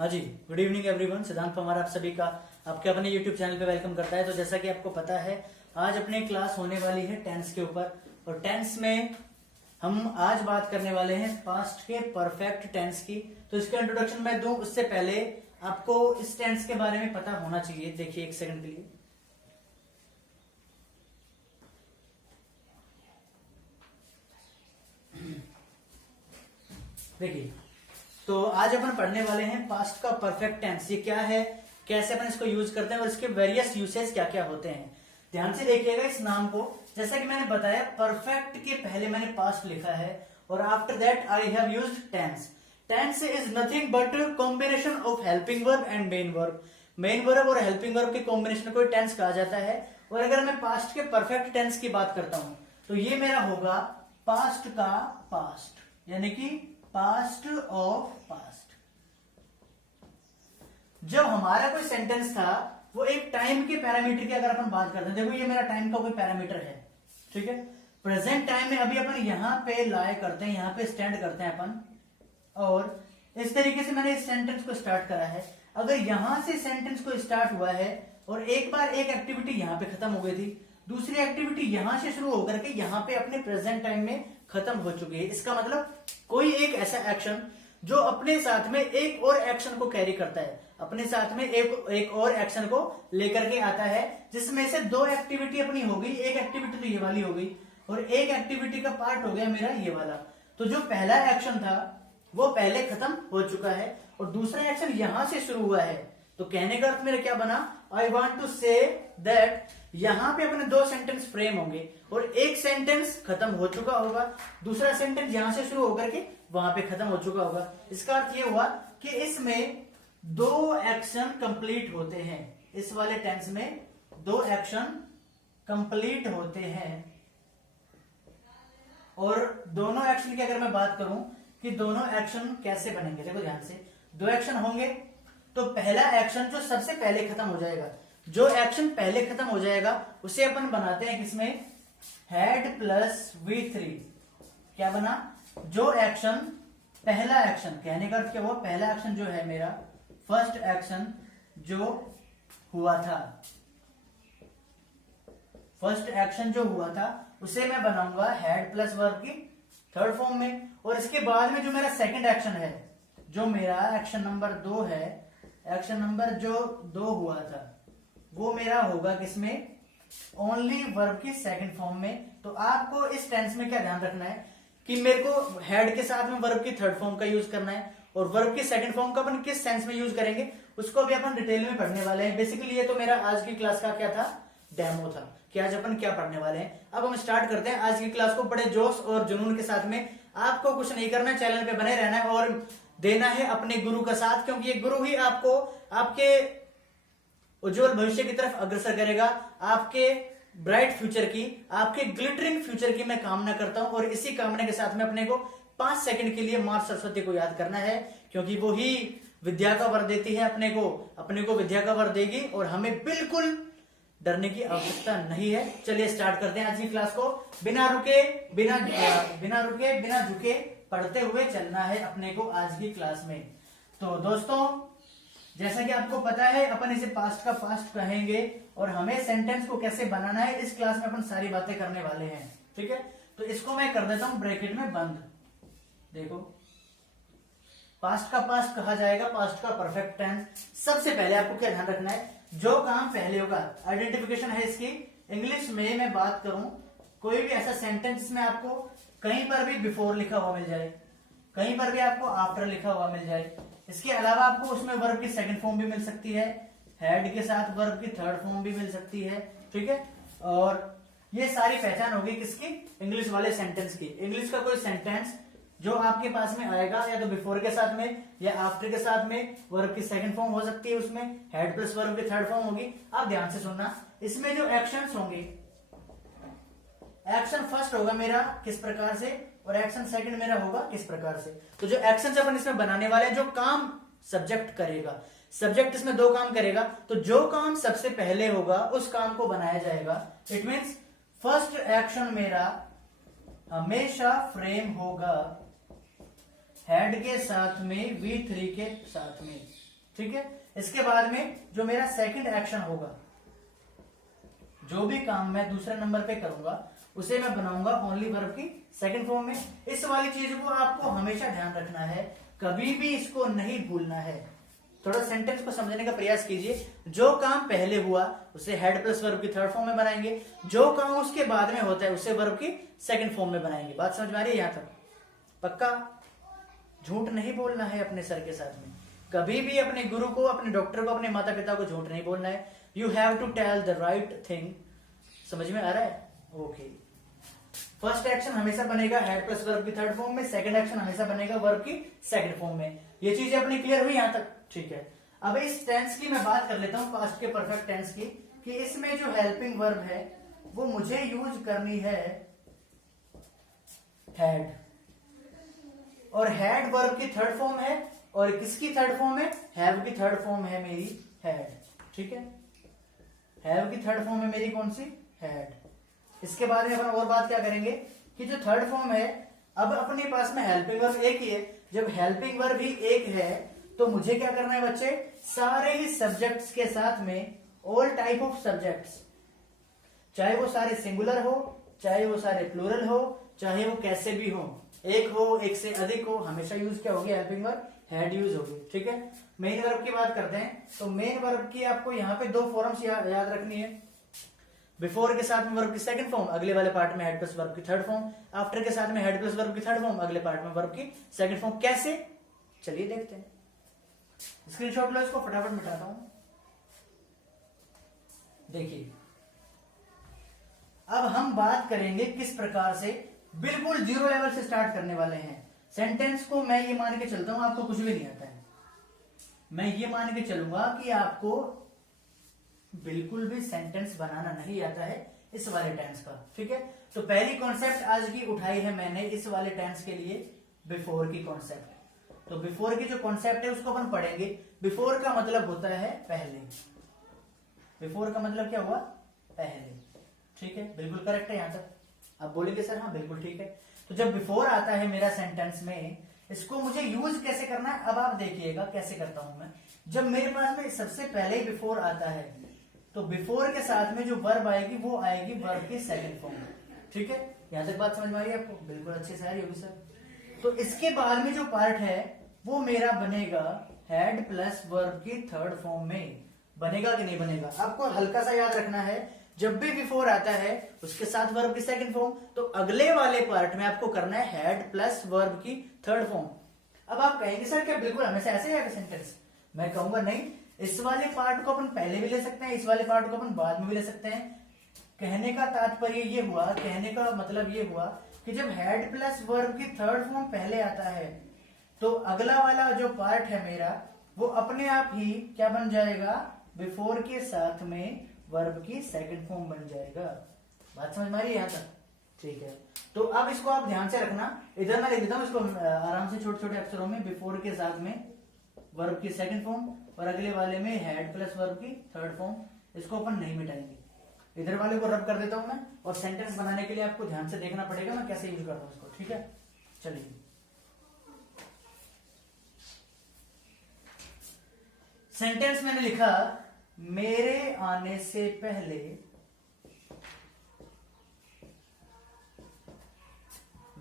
हाँ जी, good evening everyone. सिद्धांत पवार आप सभी का आपके अपने यूट्यूब चैनल पे वेलकम करता है। तो जैसा कि आपको पता है, आज अपनी क्लास होने वाली है टेंस के ऊपर, और टेंस में हम आज बात करने वाले हैं पास्ट के परफेक्ट टेंस की। तो इसका इंट्रोडक्शन मैं दूं उससे पहले आपको इस टेंस के बारे में पता होना चाहिए। देखिए एक सेकंड के लिए। देखिए, तो आज अपन पढ़ने वाले हैं पास्ट का परफेक्ट टेंस। ये क्या है, कैसे अपन इसको यूज करते हैं और इसके वेरियस यूसेज क्या क्या होते हैं। ध्यान से देखिएगा इस नाम को। जैसा कि मैंने बताया, परफेक्ट के पहले मैंने पास्ट लिखा है और after that I have used tense. Tense is nothing but combination of helping verb and main verb. Main verb और हेल्पिंग वर्ब के कॉम्बिनेशन को टेंस कहा जाता है। और अगर मैं पास्ट के परफेक्ट टेंस की बात करता हूं तो ये मेरा होगा पास्ट का पास्ट, यानी कि पास्ट ऑफ पास्ट। जब हमारा कोई सेंटेंस था वो एक टाइम के पैरामीटर की अगर अपन बात करते हैं, देखो ये मेरा टाइम का कोई पैरामीटर है, ठीक है। प्रेजेंट टाइम में अभी अपन यहां पे लाए करते हैं, यहां पे स्टैंड करते हैं अपन, और इस तरीके से मैंने इस सेंटेंस को स्टार्ट करा है। अगर यहां से सेंटेंस को स्टार्ट हुआ है और एक बार एक एक्टिविटी यहां पे खत्म हो गई थी, दूसरी एक्टिविटी यहां से शुरू होकर के यहां पे अपने प्रेजेंट टाइम में खत्म हो चुकी है। इसका मतलब कोई एक ऐसा एक्शन जो अपने साथ में एक और एक्शन को कैरी करता है, अपने साथ में एक और एक्शन को लेकर के आता है, जिसमें से दो एक्टिविटी अपनी हो गई। एक एक्टिविटी तो ये वाली हो गई और एक एक्टिविटी का पार्ट हो गया मेरा ये वाला। तो जो पहला एक्शन था वो पहले खत्म हो चुका है और दूसरा एक्शन यहां से शुरू हुआ है। तो कहने का अर्थ मेरा क्या बना, I want to say that यहां पे अपने दो सेंटेंस फ्रेम होंगे और एक सेंटेंस खत्म हो चुका होगा, दूसरा सेंटेंस यहां से शुरू होकर के वहां पे खत्म हो चुका होगा। इसका अर्थ ये हुआ कि इसमें दो एक्शन कंप्लीट होते हैं। इस वाले टेंस में दो एक्शन कंप्लीट होते हैं। और दोनों एक्शन की अगर मैं बात करूं कि दोनों एक्शन कैसे बनेंगे, देखो ध्यान से। दो एक्शन होंगे तो पहला एक्शन जो सबसे पहले खत्म हो जाएगा, जो एक्शन पहले खत्म हो जाएगा उसे अपन बनाते हैं किसमें, हेड प्लस V3। क्या बना, जो एक्शन पहला एक्शन, कहने का अर्थ क्या हुआ, पहला एक्शन जो है मेरा, फर्स्ट एक्शन जो हुआ था, फर्स्ट एक्शन जो हुआ था उसे मैं बनाऊंगा हेड प्लस वर्ब की थर्ड फॉर्म में। और इसके बाद में जो मेरा सेकंड एक्शन है, जो मेरा एक्शन नंबर 2 है, एक्शन नंबर जो 2 हुआ था वो मेरा होगा किसमें, ओनली वर्ब की सेकंड फॉर्म में। तो आपको इस टेंस में क्या ध्यान रखना है कि मेरे को हेड के साथ में वर्ब की थर्ड फॉर्म का यूज करना है, और वर्ब की सेकंड फॉर्म का अपन किस सेंस में यूज करेंगे उसको भी अपन डिटेल में पढ़ने वाले हैं। बेसिकली ये तो मेरा आज की क्लास का क्या था, डेमो था कि आज अपन क्या पढ़ने वाले हैं। अब हम स्टार्ट करते हैं आज की क्लास को बड़े जोश और जुनून के साथ में। आपको कुछ नहीं करना है, चैनल पे बने रहना है और देना है अपने गुरु का साथ, क्योंकि ये गुरु ही आपको आपके उज्जवल भविष्य की तरफ अग्रसर करेगा। आपके ब्राइट फ्यूचर की, आपके ग्लिटरिंग फ्यूचर की मैं कामना करता हूं, और इसी कामना के साथ में अपने को 5 सेकंड के लिए मां सरस्वती को याद करना है, क्योंकि वो ही विद्या का वर देती है अपने को विद्या का वर देगी और हमें बिल्कुल डरने की आवश्यकता नहीं है। चलिए स्टार्ट करते हैं आज की क्लास को। बिना रुके बिना झुके पढ़ते हुए चलना है अपने को आज की क्लास में। तो दोस्तों, जैसा कि आपको पता है अपन इसे पास्ट का पास्ट कहेंगे और हमें सेंटेंस को कैसे बनाना है इस क्लास में अपन सारी बातें करने वाले हैं, ठीक है। तो इसको मैं कर देता हूं ब्रैकेट में बंद। देखो, पास्ट का पास्ट कहा जाएगा, पास्ट का परफेक्ट टेंस। सबसे पहले आपको क्या ध्यान रखना है, जो काम पहले होगा, आइडेंटिफिकेशन है इसकी। इंग्लिश में मैं बात करूं, कोई भी ऐसा सेंटेंस में आपको कहीं पर भी बिफोर लिखा हुआ मिल जाए, कहीं पर भी आपको आफ्टर लिखा हुआ मिल जाए। इसके अलावा आपको उसमें वर्ब की सेकंड फॉर्म भी मिल सकती है, हेड के साथ वर्ब की थर्ड फॉर्म भी मिल सकती है, ठीक है। और ये सारी पहचान होगी किसकी, इंग्लिश वाले सेंटेंस की। इंग्लिश का कोई सेंटेंस जो आपके पास में आएगा या तो बिफोर के साथ में या आफ्टर के साथ में वर्ब की सेकंड फॉर्म हो सकती है, उसमें हेड प्लस वर्ब की थर्ड फॉर्म होगी। आप ध्यान से सुनना, इसमें जो एक्शंस होंगे, एक्शन फर्स्ट होगा मेरा किस प्रकार से और एक्शन सेकंड मेरा होगा किस प्रकार से। तो जो एक्शन अपन इसमें बनाने वाले हैं, जो काम सब्जेक्ट करेगा, सब्जेक्ट इसमें दो काम करेगा, तो जो काम सबसे पहले होगा उस काम को बनाया जाएगा। इट मीन्स फर्स्ट एक्शन मेरा हमेशा फ्रेम होगा हेड के साथ में V3 के साथ में, ठीक है। इसके बाद में जो मेरा सेकंड एक्शन होगा, जो भी काम मैं दूसरे नंबर पे करूंगा उसे मैं बनाऊंगा ओनली वर्ब की सेकंड फॉर्म में। इस वाली चीज को आपको हमेशा ध्यान रखना है, कभी भी इसको नहीं भूलना है। थोड़ा सेंटेंस को समझने का प्रयास कीजिए। जो काम पहले हुआ उसे हेड प्लस वर्ब की थर्ड फॉर्म में बनाएंगे, जो काम उसके बाद में होता है उसे वर्ब की सेकंड फॉर्म में बनाएंगे। बात समझ में आ रही है यहां तक? पक्का झूठ नहीं बोलना है अपने सर के साथ में, कभी भी अपने गुरु को, अपने डॉक्टर को, अपने माता पिता को झूठ नहीं बोलना है। You have to tell the right thing. समझ में आ रहा है? ओके। फर्स्ट एक्शन हमेशा बनेगा हेड प्लस वर्ब की थर्ड फॉर्म में, सेकंड एक्शन हमेशा बनेगा वर्ब की सेकंड फॉर्म में। ये चीजें अपनी क्लियर हुई यहां तक? ठीक है। अब इस टेंस की मैं बात कर लेता हूं, पास्ट के परफेक्ट टेंस की, कि इसमें जो हेल्पिंग वर्ब है वो मुझे यूज करनी है हैड, और हैड वर्ब की थर्ड फॉर्म है, और किसकी थर्ड फॉर्म है? हैव की थर्ड फॉर्म है मेरी हैड। ठीक है, हैव की थर्ड फॉर्म है मेरी कौन सी? हैड। इसके बाद में अपन और बात क्या करेंगे कि जो थर्ड फॉर्म है, अब अपने पास में हेल्पिंग वर्ब एक ही है। जब हेल्पिंग वर्ब ही एक है तो मुझे क्या करना है बच्चे? सारे ही सब्जेक्ट्स के साथ में, ऑल टाइप ऑफ सब्जेक्ट्स, चाहे वो सारे सिंगुलर हो, चाहे वो सारे प्लूरल हो, चाहे वो कैसे भी हो, एक हो, एक से अधिक हो, हमेशा यूज क्या होगी? हेल्पिंग वर्ब हैड यूज होगी। ठीक है। मेन वर्ब की बात करते हैं, तो मेन वर्ब की आपको यहाँ पे दो फॉर्म्स याद रखनी है। बिफोर के साथ में वर्ब की सेकंड फॉर्म, अगले वाले पार्ट में हेड प्लस वर्ब की थर्ड फॉर्म। आफ्टर के साथ में हेड प्लस वर्ब की थर्ड फॉर्म, अगले पार्ट में वर्ब की सेकंड फॉर्म। कैसे? चलिए देखते हैं। स्क्रीनशॉट लो, इसको फटाफट मिटाता हूं। देखिए, अब हम बात करेंगे किस प्रकार से बिल्कुल जीरो लेवल से स्टार्ट करने वाले हैं। सेंटेंस को मैं ये मान के चलता हूं आपको कुछ भी नहीं आता है, मैं ये मान के चलूंगा कि आपको बिल्कुल भी सेंटेंस बनाना नहीं आता है इस वाले टेंस का। ठीक है, तो पहली कॉन्सेप्ट आज की उठाई है मैंने इस वाले टेंस के लिए, बिफोर की कॉन्सेप्ट। तो बिफोर की जो कॉन्सेप्ट है उसको अपन पढ़ेंगे। बिफोर का मतलब होता है पहले। बिफोर का मतलब क्या हुआ? पहले। ठीक है, बिल्कुल करेक्ट है यहां तक। आप बोलेंगे सर हाँ बिल्कुल ठीक है। तो जब बिफोर आता है मेरा सेंटेंस में, इसको मुझे यूज कैसे करना है अब आप देखिएगा कैसे करता हूं मैं। जब मेरे पास में सबसे पहले ही बिफोर आता है तो बिफोर के साथ में जो वर्ब आएगी वो आएगी वर्ब की सेकंड फॉर्म। ठीक है, यहां तक बात समझ में आ रही है आपको? बिल्कुल अच्छे से आ रही होगी सर। तो इसके बाद में जो पार्ट है वो मेरा बनेगा हेड प्लस वर्ब की थर्ड फॉर्म में। बनेगा कि नहीं बनेगा? आपको हल्का सा याद रखना है, जब भी बिफोर आता है उसके साथ वर्ब की सेकंड फॉर्म, तो अगले वाले पार्ट में आपको करना है हेड प्लस वर्ब की थर्ड फॉर्म। अब आप कहेंगे सर क्या बिल्कुल हमेशा ऐसे है सेंटेंस? मैं कहूंगा नहीं, इस वाले पार्ट को अपन पहले भी ले सकते हैं, इस वाले पार्ट को अपन बाद में भी ले सकते हैं। कहने का तात्पर्य ये हुआ, कहने का मतलब ये हुआ कि जब हेड प्लस वर्ब की थर्ड फॉर्म पहले आता है तो अगला वाला जो पार्ट है मेरा वो अपने आप ही क्या बन जाएगा? बिफोर के साथ में वर्ब की सेकंड फॉर्म बन जाएगा। बात समझ में आ रही है यहां तक? ठीक है, तो अब इसको आप ध्यान से रखना। इधर मैं लिख देता हूं इसको आराम से छोटे छोटे अक्षरों में, बिफोर के साथ में वर्ब की सेकंड फॉर्म और अगले वाले में हेड प्लस वर्ब की थर्ड फॉर्म। इसको अपन नहीं मिटाएंगे। इधर वाले को रब कर देता हूं मैं, और सेंटेंस बनाने के लिए आपको ध्यान से देखना पड़ेगा मैं कैसे यूज करता हूं इसको। ठीक है, चलिए सेंटेंस मैंने लिखा, मेरे आने से पहले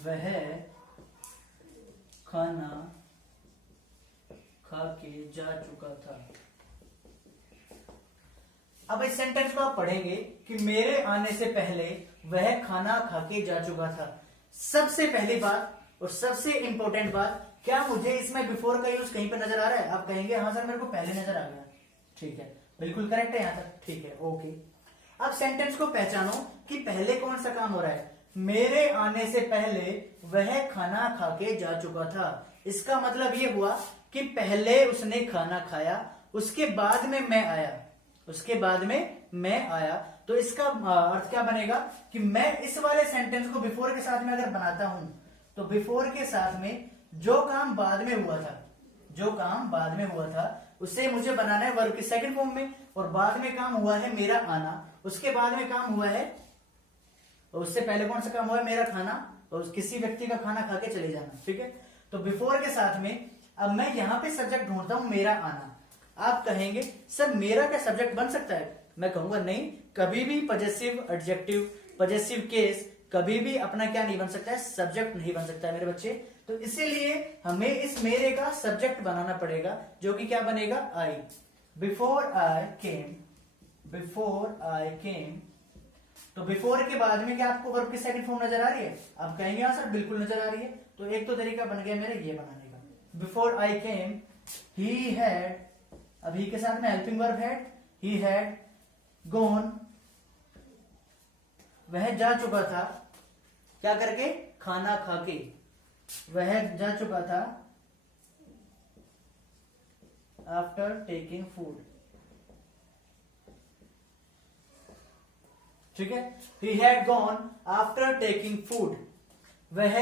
वह खाना खा के जा चुका था। अब इस सेंटेंस को आप पढ़ेंगे कि मेरे आने से पहले वह खाना खा के जा चुका था। सबसे पहली बात और सबसे इंपॉर्टेंट बात, क्या मुझे इसमें बिफोर का यूज कहीं पे नजर आ रहा है? आप कहेंगे हाँ सर मेरे को पहले नजर आ गया। ठीक है, बिल्कुल करेक्ट है यहां तक। ठीक है, ओके। अब सेंटेंस को पहचानो कि पहले कौन सा काम हो रहा है। मेरे आने से पहले वह खाना खा के जा चुका था। इसका मतलब ये हुआ कि पहले उसने खाना खाया, उसके बाद में मैं आया, उसके बाद में मैं आया। तो इसका अर्थ क्या बनेगा कि मैं इस वाले सेंटेंस को बिफोर के साथ में अगर बनाता हूं तो बिफोर के साथ में जो काम बाद में हुआ था, जो काम बाद में हुआ था उसे मुझे बनाना है वर्ब की सेकंड फॉर्म में, और बाद में काम हुआ है मेरा आना, उसके बाद में काम हुआ है, और उससे पहले कौन सा काम हुआ है? मेरा खाना, और किसी व्यक्ति का खाना खा के चले जाना। ठीक है, तो बिफोर के साथ में अब मैं यहां पे सब्जेक्ट ढूंढता हूं मेरा आना। आप कहेंगे सर मेरा क्या सब्जेक्ट बन सकता है? मैं कहूंगा नहीं, कभी भी पजेसिव एडजेक्टिव, पजेसिव केस कभी भी अपना क्या नहीं बन सकता है, सब्जेक्ट नहीं बन सकता है मेरे बच्चे। तो इसीलिए हमें इस मेरे का सब्जेक्ट बनाना पड़ेगा, जो कि क्या बनेगा? I. Before I came, before I came. तो बिफोर के बाद में क्या आपको वर्ब की सेकंड फॉर्म नजर आ रही है? आप कहेंगे हाँ सर बिल्कुल नजर आ रही है। तो एक तो तरीका बन गया मेरे ये बनाने का, before I came he had, अब ही के साथ में helping verb had, he had gone, वह जा चुका था, क्या करके? खाना खा के, वह जा चुका था आफ्टर टेकिंग फूड, ठीक है। ही had gone after taking food, वह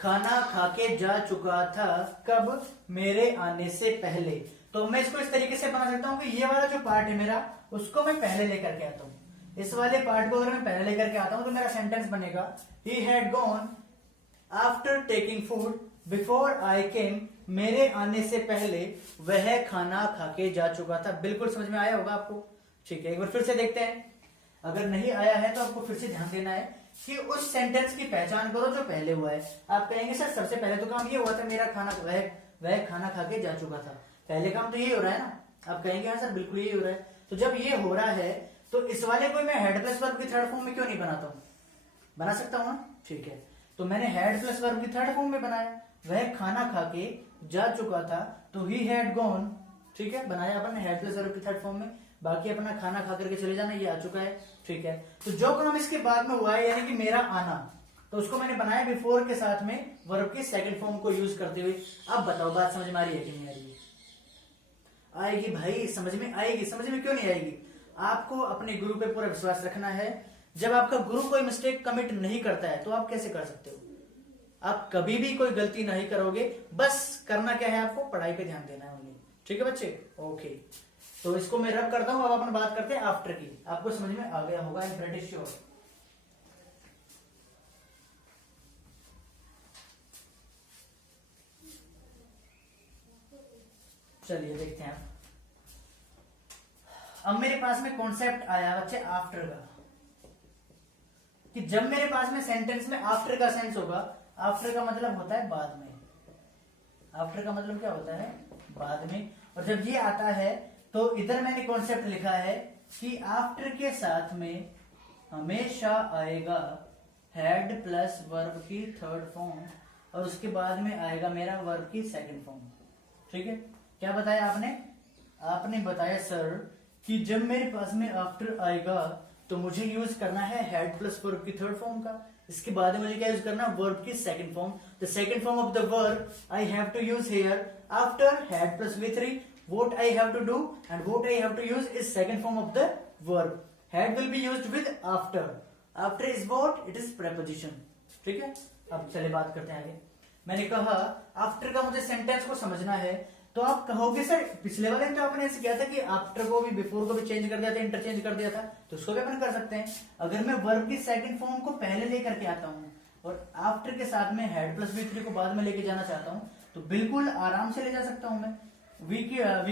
खाना खा के जा चुका था, कब? मेरे आने से पहले। तो मैं इसको इस तरीके से बना सकता हूं कि ये वाला जो पार्ट है मेरा, उसको मैं पहले लेकर के आता हूं। इस वाले पार्ट को अगर मैं पहले लेकर के आता हूं तो मेरा सेंटेंस बनेगा he had gone after taking food before I came, मेरे आने से पहले वह खाना खा के जा चुका था। बिल्कुल समझ में आया होगा आपको, ठीक है। एक बार फिर से देखते हैं, अगर नहीं आया है तो आपको फिर से ध्यान देना है कि उस सेंटेंस की पहचान करो जो पहले हुआ है। आप कहेंगे सर सबसे पहले तो काम ये हुआ था मेरा खाना, वह खाना खा के जा चुका था, पहले काम तो ये हो रहा है ना। आप कहेंगे हाँ सर बिल्कुल ये हो रहा है। तो जब ये हो रहा है तो इस वाले को मैं हेड प्लस वर्ब की थर्ड फॉर्म में क्यों नहीं बनाता हूं? बना सकता हूं ना, ठीक है। तो मैंने हेड प्लस वर्ब की थर्ड फॉर्म में बनाया, वह खाना खा के जा चुका था, तो ही हैड गॉन, ठीक है, बनाया अपन हेड प्लस वर्ब की थर्ड फॉर्म में। बाकी अपना खाना खा करके चले जाना, ये आ चुका है, ठीक है। तो जो काम इसके बाद में हुआ है यानी कि मेरा आना, तो उसको मैंने बनाया बिफोर के साथ में वर्ब की सेकंड फॉर्म को यूज करते हुए। अब बताओ बात समझ में आ रही है कि नहीं आ रही है? आएगी भाई, समझ में आएगी। समझ में क्यों नहीं आएगी? आपको अपने गुरु पे पूरा विश्वास रखना है। जब आपका गुरु कोई मिस्टेक कमिट नहीं करता है तो आप कैसे कर सकते हो? आप कभी भी कोई गलती नहीं करोगे। बस करना क्या है, आपको पढ़ाई पे ध्यान देना है ओनली, ठीक है बच्चे? ओके, तो इसको मैं रब करता हूं। अब अपन बात करते हैं आफ्टर की। आपको समझ में आ गया होगा, आई एम प्रीटी श्योर। चलिए देखते हैं। अब मेरे पास में कॉन्सेप्ट आया बच्चे आफ्टर का, कि जब मेरे पास में सेंटेंस में आफ्टर का सेंस होगा, आफ्टर का मतलब होता है बाद में। आफ्टर का मतलब क्या होता है? बाद में। और जब ये आता है तो इधर मैंने कॉन्सेप्ट लिखा है कि आफ्टर के साथ में हमेशा आएगा हैड प्लस वर्ब की थर्ड फॉर्म, और उसके बाद में आएगा मेरा वर्ब की सेकंड फॉर्म, ठीक है। क्या बताया आपने? आपने बताया सर कि जब मेरे पास में आफ्टर आएगा तो मुझे यूज करना है हेड प्लस वर्ब की थर्ड फॉर्म का, इसके बाद में मुझे क्या यूज करना? वर्ब की second form. The second form of the verb I have to use here after had plus V3. What I have to do and what I have to use is second form of the verb. Had will be used with after. After is what? It is preposition. ठीक है। अब चलिए बात करते हैं आगे। मैंने कहा आफ्टर का मुझे सेंटेंस को समझना है, तो आप कहोगे सर पिछले वाले में तो आपने ऐसे किया था कि आफ्टर को भी बिफोर को भी चेंज कर दिया था, इंटरचेंज कर दिया था, तो उसको भी अपन कर सकते हैं। अगर मैं वर्ब की सेकंड फॉर्म को पहले लेकर के आता हूँ और आफ्टर के साथ में हेड प्लस V3 को बाद में लेके जाना चाहता हूँ, तो बिल्कुल आराम से ले जा सकता हूं मैं। वी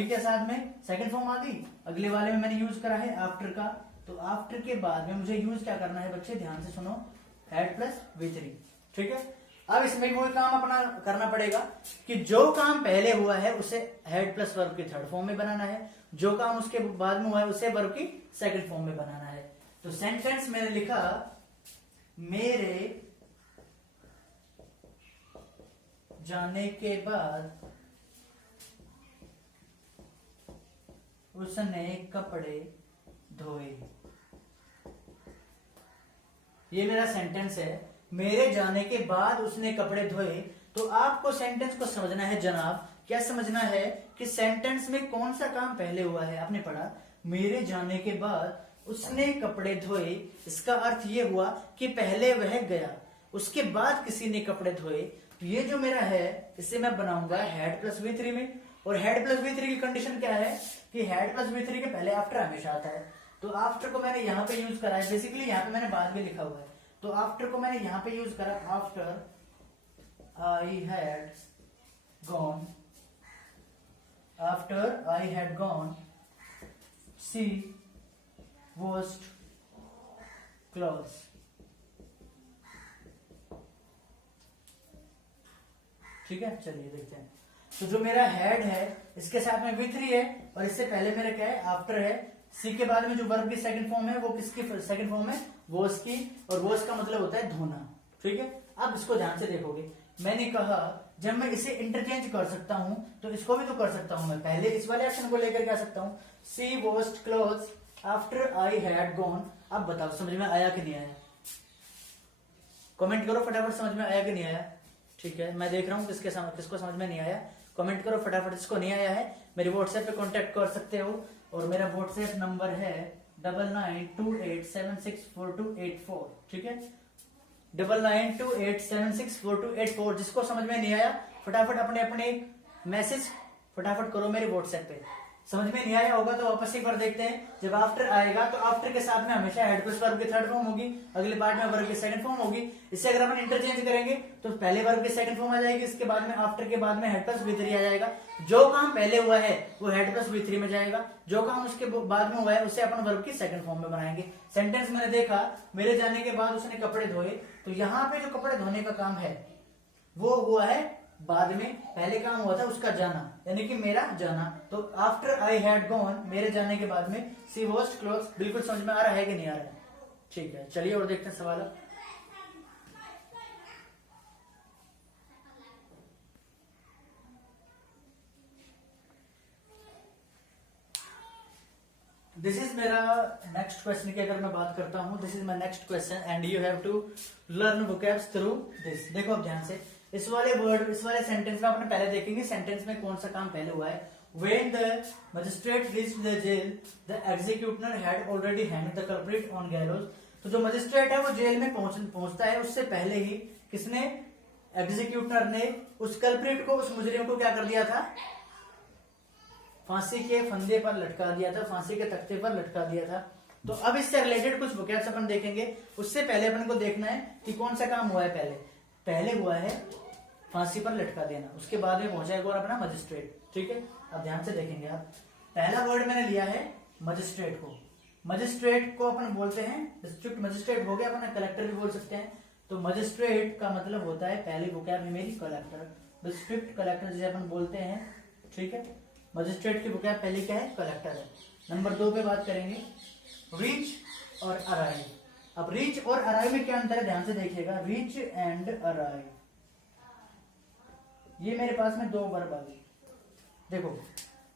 के साथ में सेकंड फॉर्म आ गई, अगले वाले में मैंने यूज करा है आफ्टर का, तो आफ्टर के बाद में मुझे यूज क्या करना है बच्चे? ध्यान से सुनो, हेड प्लस V3, ठीक है। अब इसमें कोई काम अपना करना पड़ेगा कि जो काम पहले हुआ है उसे हेड प्लस वर्ब की थर्ड फॉर्म में बनाना है, जो काम उसके बाद में हुआ है उसे वर्ब की सेकंड फॉर्म में बनाना है। तो सेंटेंस मैंने लिखा मेरे जाने के बाद उसने कपड़े धोए। ये मेरा सेंटेंस है, मेरे जाने के बाद उसने कपड़े धोए। तो आपको सेंटेंस को समझना है जनाब, क्या समझना है कि सेंटेंस में कौन सा काम पहले हुआ है। आपने पढ़ा मेरे जाने के बाद उसने कपड़े धोए, इसका अर्थ ये हुआ कि पहले वह गया, उसके बाद किसी ने कपड़े धोए। तो ये जो मेरा है इसे मैं बनाऊंगा हेड प्लस V3 में, और हेड प्लस V3 की कंडीशन क्या है कि हेड प्लस V3 के पहले आफ्टर हमेशा आता है। तो आफ्टर को मैंने यहाँ पे यूज करा है, बेसिकली यहाँ पे मैंने बाद में लिखा हुआ है, तो आफ्टर को मैंने यहाँ पे यूज करा, after I had gone, after I had gone she washed clothes. ठीक है, चलिए देखते हैं। तो जो मेरा हेड है इसके साथ में V3 है और इससे पहले मेरा क्या है, आफ्टर है। सी के बाद में जो वर्ब की सेकंड फॉर्म है वो किसकी सेकंड फॉर्म है, वॉश की, और वॉश का मतलब होता है धोना। ठीक है, अब इसको ध्यान से देखोगे, मैंने कहा जब मैं इसे इंटरचेंज कर सकता हूं तो इसको भी तो कर सकता हूं। मैं पहले इस वाले एक्शन को लेकर के आ सकता हूं, she washed clothes after I had gone. अब बताओ समझ में आया कि नहीं आया, कमेंट करो फटाफट, समझ में आया कि नहीं आया। ठीक है, मैं देख रहा हूँ किसको समझ में नहीं आया, कमेंट करो फटाफट। जिसको नहीं आया है मेरे व्हाट्सएप पे कांटेक्ट कर सकते हो, और मेरा व्हाट्सएप नंबर है 9928764284। ठीक है, 9928764284। जिसको समझ में नहीं आया फटाफट अपने अपने मैसेज फटाफट करो मेरे व्हाट्सएप पे। समझ में नहीं आया होगा तो वापस एक बार देखते हैं। जब आफ्टर आएगा तो आफ्टर के साथ में हमेशा हेड प्लस वर्ब की थर्ड फॉर्म होगी, अगले पार्ट में वर्ब की सेकंड फॉर्म होगी। इससे अगर अपन इंटरचेंज करेंगे तो पहले वर्ब की सेकंड फॉर्म आ जाएगी, इसके बाद में आफ्टर के बाद में हेड प्लस V3 आ जाएगा। जो काम पहले हुआ है वो हेड प्लस V3 में जाएगा, जो काम उसके बाद में हुआ है उसे अपन वर्ब की सेकंड फॉर्म में बनाएंगे। सेंटेंस मैंने देखा, मेरे जाने के बाद उसने कपड़े धोए, तो यहाँ पे जो कपड़े धोने का काम है वो हुआ है बाद में, पहले काम हुआ था उसका जाना, यानी कि मेरा जाना। तो आफ्टर आई हैड गॉन, मेरे जाने के बाद में सी वॉश्ड क्लोथ्स। बिल्कुल समझ में आ रहा है कि नहीं आ रहा है? ठीक है, चलिए और देखते हैं सवाल। दिस इज मेरा नेक्स्ट क्वेश्चन की अगर मैं बात करता हूं, this is my next question and you have to learn vocabs through this. देखो अब ध्यान से, इस वाले सेंटेंस में आपने पहले देखेंगे सेंटेंस में कौन सा काम पहले हुआ है। When the magistrate reached the jail, the executioner had already hanged the culprit on gallows। तो जो मजिस्ट्रेट है वो जेल में पहुंचता है, उससे पहले ही किसने, एग्जीक्यूटर ने उस कल्प्रिट को, उस मुजरिम को क्या कर दिया था, फांसी के फंदे पर लटका दिया था, फांसी के तख्ते पर लटका दिया था। तो अब इससे रिलेटेड कुछ वोकैब्स अपन देखेंगे। उससे पहले अपन को देखना है कि कौन सा काम हुआ है पहले हुआ है फांसी पर लटका देना, उसके बाद में पहुंचा है और अपना मजिस्ट्रेट। ठीक है, अब ध्यान से देखेंगे आप। पहला वर्ड मैंने लिया है मजिस्ट्रेट को। मजिस्ट्रेट को अपन बोलते हैं डिस्ट्रिक्ट मजिस्ट्रेट हो गया, अपन कलेक्टर भी बोल सकते हैं। तो मजिस्ट्रेट का मतलब होता है, पहली वोकैब है मेरी कलेक्टर, डिस्ट्रिक्ट कलेक्टर जिसे अपन बोलते हैं। ठीक है, मजिस्ट्रेट की वोकैब पहले क्या है, कलेक्टर है। नंबर 2 पे बात करेंगे, रीच और अराइव। अब रीच और अराइव में क्या अंतर है, ध्यान से देखिएगा। रीच एंड अराइव, ये मेरे पास में 2 वर्ब आ गए। देखो,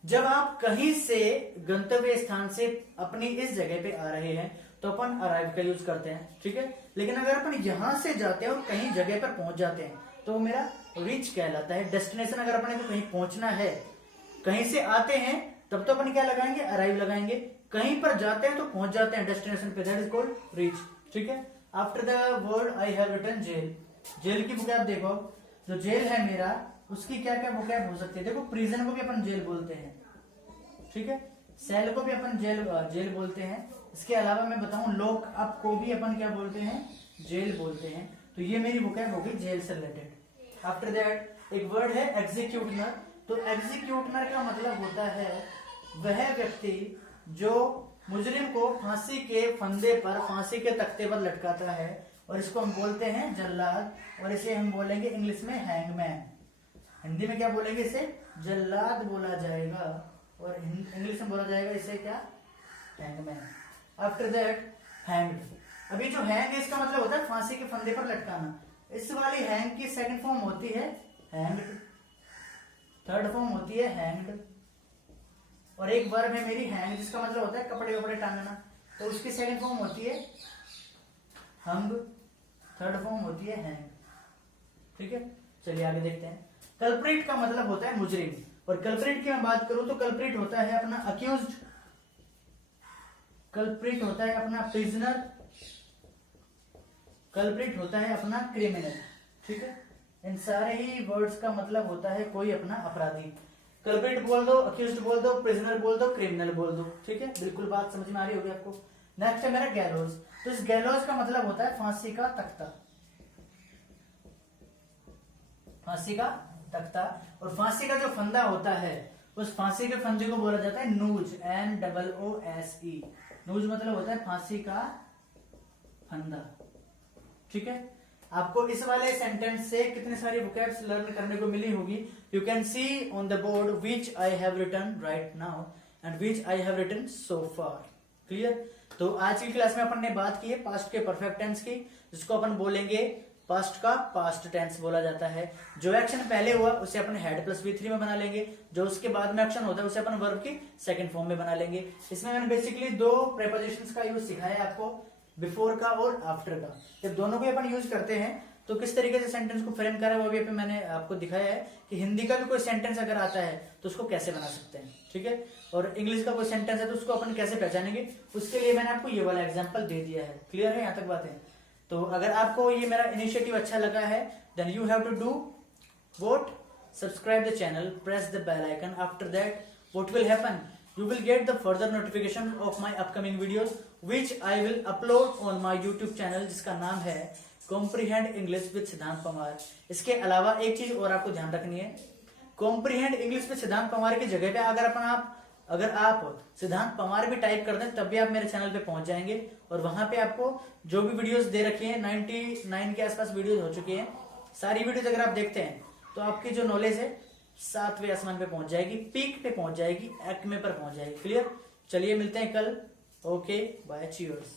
जब आप कहीं से गंतव्य स्थान से अपनी इस जगह पे आ रहे हैं तो अपन अराइव का यूज करते हैं। ठीक है, लेकिन अगर अपन यहां से जाते हैं और कहीं जगह पर पहुंच जाते हैं तो वो मेरा रीच कहलाता है। डेस्टिनेशन अगर अपने को कहीं पहुंचना है, कहीं से आते हैं तब तो अपन क्या लगाएंगे, अराइव लगाएंगे। कहीं पर जाते हैं तो पहुंच जाते हैं डेस्टिनेशन पे, दैट इज कॉल्ड रीच। ठीक है, after the word I have written jail, jail की वोकैब देखो, जो जेल है मेरा उसकी क्या क्या वोकैब हो सकती है। देखो, प्रिजन को भी अपन जेल बोलते हैं। ठीक है, सेल को भी अपन जेल बोलते हैं। इसके अलावा मैं बताऊं, लॉक अप को भी अपन क्या बोलते हैं, जेल बोलते हैं। तो ये मेरी वोकैब हो गई जेल से रिलेटेड। आफ्टर दैट एक वर्ड है एग्जीक्यूटनर। तो एग्जीक्यूटनर का मतलब होता है वह व्यक्ति जो मुजरिम को फांसी के फंदे पर, फांसी के तख्ते पर लटकाता है, और इसको हम बोलते हैं जल्लाद, और इसे हम बोलेंगे इंग्लिश में हैंगमैन। हिंदी में क्या बोलेंगे, इसे जल्लाद बोला जाएगा, और इंग्लिश में बोला जाएगा इसे क्या, हैंगमैन। After that hanged. अभी जो हैंग है इसका मतलब होता है फांसी के फंदे पर लटकाना। इस वाली हैंग की सेकंड फॉर्म होती है हैंग्ड, थर्ड फॉर्म होती है हैंग्ड, और एक वर्ब है मेरी हैंग जिसका मतलब होता है कपड़े वपड़े टांगना, तो उसकी सेकंड फॉर्म होती है हंग, थर्ड फॉर्म होती है हैंग। ठीक है, चलिए आगे देखते हैं। कल्प्रिट का मतलब होता है मुजरिम, और कल्प्रिट की मैं बात करूं तो कल्प्रिट होता है अपना अक्यूज्ड, कल्प्रिट होता है अपना प्रिजनर, कल्प्रिट होता है अपना क्रिमिनल। ठीक है, इन सारे ही वर्ड्स का मतलब होता है कोई अपना अपराधी। कल्प्रिट बोल दो, अक्यूज्ड बोल दो, प्रिजनर बोल दो, क्रिमिनल बोल दो। ठीक है, बिल्कुल बात समझ में आ रही होगी आपको। नेक्स्ट है मेरा गैलोज। तो इस गैलोज का मतलब होता है फांसी का तख्ता, फांसी का तख्ता। और फांसी का जो फंदा होता है उस फांसी के फंदे को बोला जाता है नूज, NOOSE। नूज मतलब होता है फांसी का फंदा। ठीक है, आपको इस वाले सेंटेंस से कितने सारी वोकैब्स लर्न करने को मिली होगी। You can see on the board which I have written right now and which I have written so far. Clear. तो आज की क्लास में अपन ने बात की है पास्ट के परफेक्ट टेंस की, जिसको अपन बोलेंगे पास्ट का पास्ट टेंस बोला जाता है। जो एक्शन पहले हुआ उसे अपन हैड प्लस V3 में बना लेंगे, जो उसके बाद में एक्शन होता है उसे अपन वर्ब की सेकंड फॉर्म में बना लेंगे। इसमें मैंने बेसिकली दो प्रेपोजिशंस का यूज सिखाया है आपको, बिफोर का और आफ्टर का। जब दोनों को अपन यूज करते हैं तो किस तरीके से सेंटेंस को फ्रेम करा है वो भी अभी मैंने आपको दिखाया है कि हिंदी का भी कोई सेंटेंस अगर आता है तो उसको कैसे बना सकते हैं। ठीक है, और इंग्लिश का कोई सेंटेंस है तो उसको अपन कैसे पहचानेंगे, उसके लिए मैंने आपको ये वाला एग्जांपल दे दिया है। क्लियर है यहाँ तक बातें। तो अगर आपको ये मेरा इनिशिएटिव अच्छा लगा है then you have to do what, subscribe the channel, press the bell icon. After that what will happen, you will get the further notification of my upcoming videos which I will upload on my YouTube channel जिसका नाम है Comprehend English with सिद्धांत पवार। इसके अलावा एक चीज और आपको ध्यान रखनी है, Comprehend English with सिद्धांत पवार की जगह पे अगर आप सिद्धांत पवार भी टाइप कर दें तब भी आप मेरे चैनल पे पहुंच जाएंगे, और वहां पे आपको जो भी वीडियोस दे रखी है 99 के आसपास वीडियोस हो चुकी है, सारी वीडियोस अगर आप देखते हैं तो आपकी जो नॉलेज है 7वें आसमान पे पहुंच जाएगी, पीक पे पहुंच जाएगी, एक्मे पर पहुंच जाएगी। क्लियर। चलिए मिलते हैं कल। Okay bye, cheers.